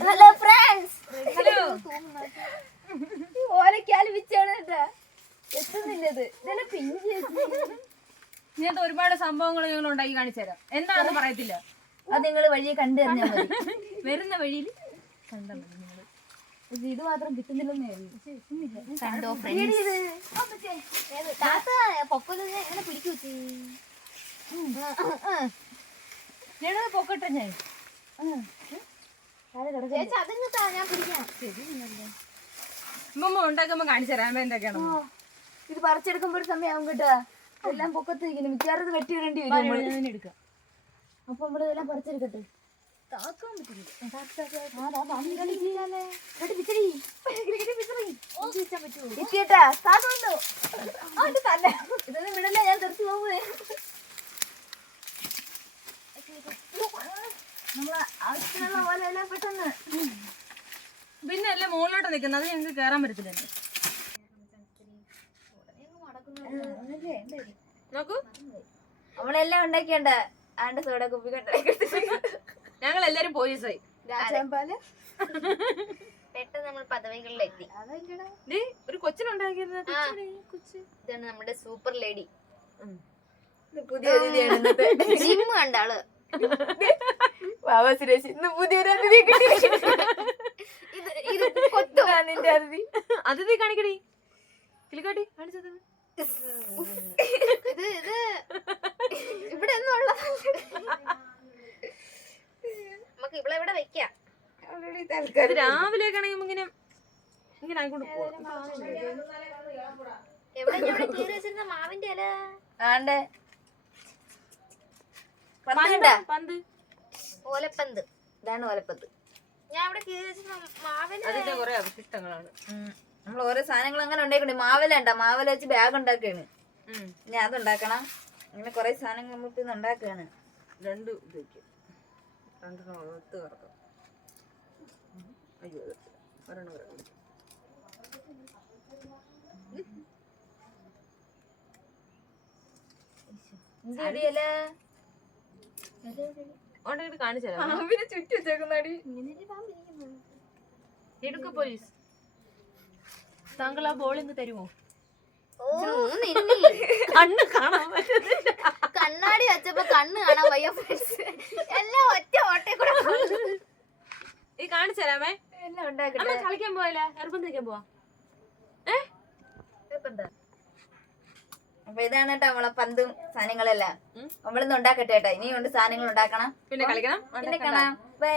Hello friends. Hello. ഓലക്കാല് വെച്ചാണ് കേട്ടാ എത്തുന്നില്ലത്. ഇതെല്ലാം പിഞ്ച് ഇങ്ങനത്തെ ഒരുപാട് സംഭവങ്ങൾ ഞങ്ങൾ ഉണ്ടാക്കി കാണിച്ചു തരാം. എന്താണെന്ന് പറയത്തില്ല. അത് നിങ്ങൾ വഴിയെ കണ്ടു തരുന്ന മതി. വരുന്ന വഴിയിൽ കണ്ടാൽ മതി നിങ്ങള്. ഇത് മാത്രം കിട്ടുന്നില്ലെന്നേ കണ്ടോ എങ്ങനെ പിടിക്കൂ ഞാനത് പൊക്കട്ടെ ഞാൻ. ചേച്ചി അതിങ്ങത്താ ഞാൻ പിടിക്കാം. ഉമ്മ ഉണ്ടാക്കുമ്പോ കാണിച്ചു തരാം എന്തൊക്കെയാണ്. ഇത് പറിച്ചെടുക്കുമ്പോ ഒരു സമയമാകും കേട്ടാ. എല്ലാം പൊക്കത്ത് ഇരിക്കുന്നു. മിക്കവാറും ഇത് വെട്ടിയിടേണ്ടി വരും. എടുക്കാം. അപ്പൊ നമ്മള് ഇതെല്ലാം പറിച്ചെടുക്കട്ടെ. താക്കാൻ പറ്റില്ല. ഇതൊന്നും വിടല്ല, ഞാൻ തെറിച്ചു പോവേ. നമ്മളെ ആവശ്യമുള്ള പോലെ എല്ലാം പെട്ടെന്ന്. പിന്നെ എല്ലാം മുകളിലോട്ട് നിൽക്കുന്നത്, അത് ഞങ്ങൾക്ക് കയറാൻ പറ്റത്തില്ലല്ലോ. നോക്കൂ, നമ്മളെല്ലാം ഉണ്ടാക്കിയണ്ട. ആണ്ട് സോഡ കുപ്പി ഞങ്ങൾ എല്ലാരും പോലീസായി. പെട്ടെന്ന് നമ്മൾ പദവികളിലെത്തി. ഒരു കൊച്ചിനുണ്ടാക്കിയത് ഇതാണ് നമ്മുടെ സൂപ്പർ ലേഡി. പുതിയ ജിമ്മ് കണ്ടാള്. സുരേഷ് ഇന്ന് പുതിയൊരു അതിഥി കിട്ടി. നിന്റെ അതിഥി അതിഥി കാണിക്കടി, കിളിക്കാട്ടി കാണിച്ചത്. ഇത് ഇവിടെ ഒന്നും നമുക്ക് ഇവിടെ ഇവിടെ വെക്കാം. രാവിലെയൊക്കെയാണെങ്കിൽ ഇങ്ങനെ ഇങ്ങനെ ആയിക്കൊണ്ട് പോകും. എവിടെ കീറി വെച്ചിരുന്ന മാവിന്റെ ഇല ആണ്ടേ പന്ത്, ഓലപ്പന്ത്. ഇതാണ് ഓലപ്പത്ത്. ഞാൻ ഇവിടെ കീറി വെച്ചിരുന്ന മാവിന് അതിന്റെ കുറെ അവശിഷ്ടങ്ങളാണ്. നമ്മൾ ഓരോ സാധനങ്ങൾ അങ്ങനെ ഉണ്ടാക്കണ്ടേ. മാവല ഉണ്ടാ, മാവല വെച്ച് ബാഗ് ഉണ്ടാക്കുകയാണ്. ഇനി അതുണ്ടാക്കണം. അങ്ങനെ കുറെ സാധനങ്ങൾ നമ്മൾ ഇന്ന് ഉണ്ടാക്കുകയാണ്. രണ്ട് ഇത് വയ്ക്കും, രണ്ടെണ്ണം ഒത്ത് കറക്കാം. അയ്യോ ഒരെണ്ണം കറക്കാം. ഉണ്ടെങ്കിൽ കാണിച്ചു തരാം. ചുറ്റി വെച്ചേക്കുന്നടി. എടുക്ക പോലീസ്. താങ്കൾ ആ ബോൾ ഇന്ന് തരുമോ? കണ്ണ് കാണാൻ പറ്റുന്നില്ല. കണ്ണാടി വെച്ചപ്പോ കണ്ണ് കാണാൻ വയ്യ. എല്ലാം ഒറ്റ ഓട്ടെ കൂടെ ഈ കാണിച്ചു തരാമേ. എല്ലാം ഉണ്ടാക്കട്ടെ. കളിക്കാൻ പോയല്ലേ, നിർബന്ധിക്കാൻ പോവാ. അപ്പൊ ഇതാണ് കേട്ടോ നമ്മളെ പന്തും സാധനങ്ങളെല്ലാം. നമ്മളിന്ന് ഉണ്ടാക്കട്ടെ കേട്ടോ. ഇനിയും ഉണ്ട് സാധനങ്ങൾ ഉണ്ടാക്കണം. പിന്നെ കളിക്കണം. പിന്നെ കാണാം. ബൈ.